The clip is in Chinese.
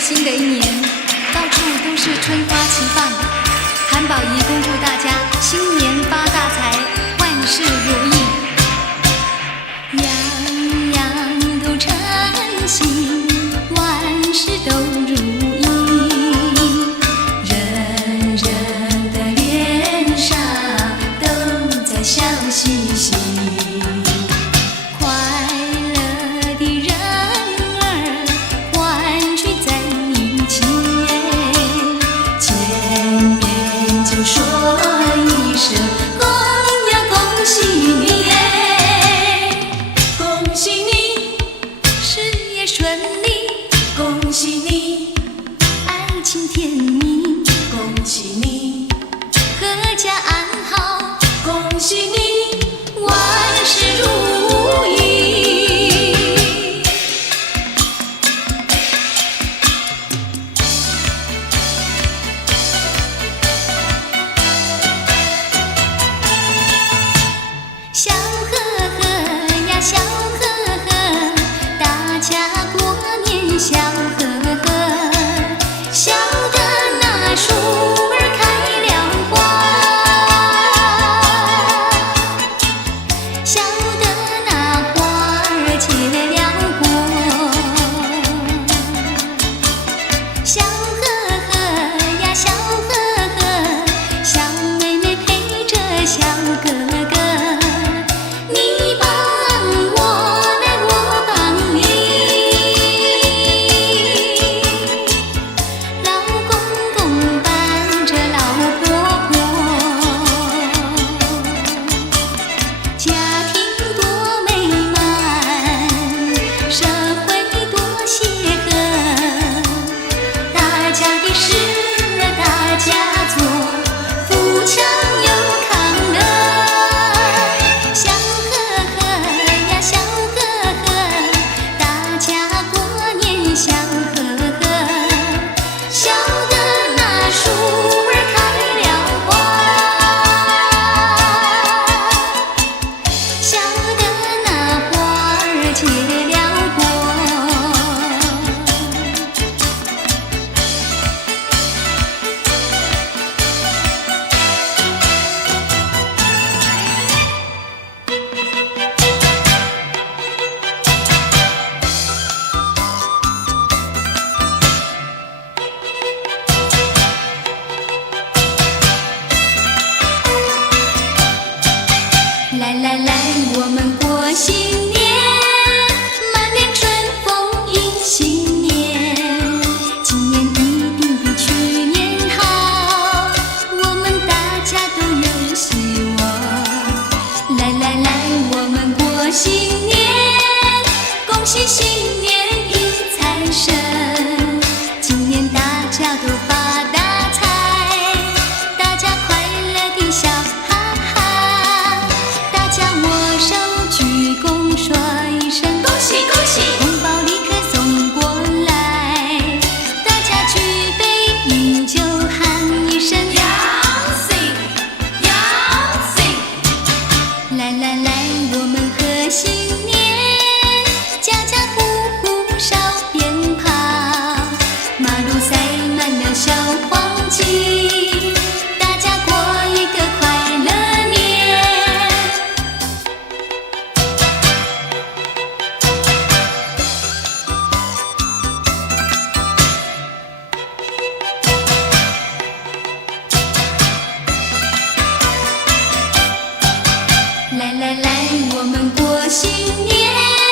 新的一年，到处都是春花齐放。韩宝仪恭祝大家新年发大财，万事如意，样样都称心，万事都如意，人人的脸上都在笑嘻嘻。恭喜你，爱情甜蜜，恭喜你，阖家安好，恭喜你，万事如意。笑呵呵呀，笑呵呵，大家过年笑呵呵，笑得那树儿开了花，笑得那花儿结了果。笑呵呵呀，笑呵呵，小妹妹陪着小哥哥，你帮我来，我帮你。来来来，我们过新年，满脸春风迎新年。今年一定比去年好，我们大家都有希望。来来来，我们过新年，恭喜新年迎财神。今年大家都发大财，大家快乐地笑。握手鞠躬说一声恭喜恭喜，红包立刻送过来，大家举杯饮酒喊一声杨岁杨岁。来来来，我们贺新年，家家户户烧鞭炮，马路塞满了小黄鸡，大家过一个快乐年。来来来，我们过新年。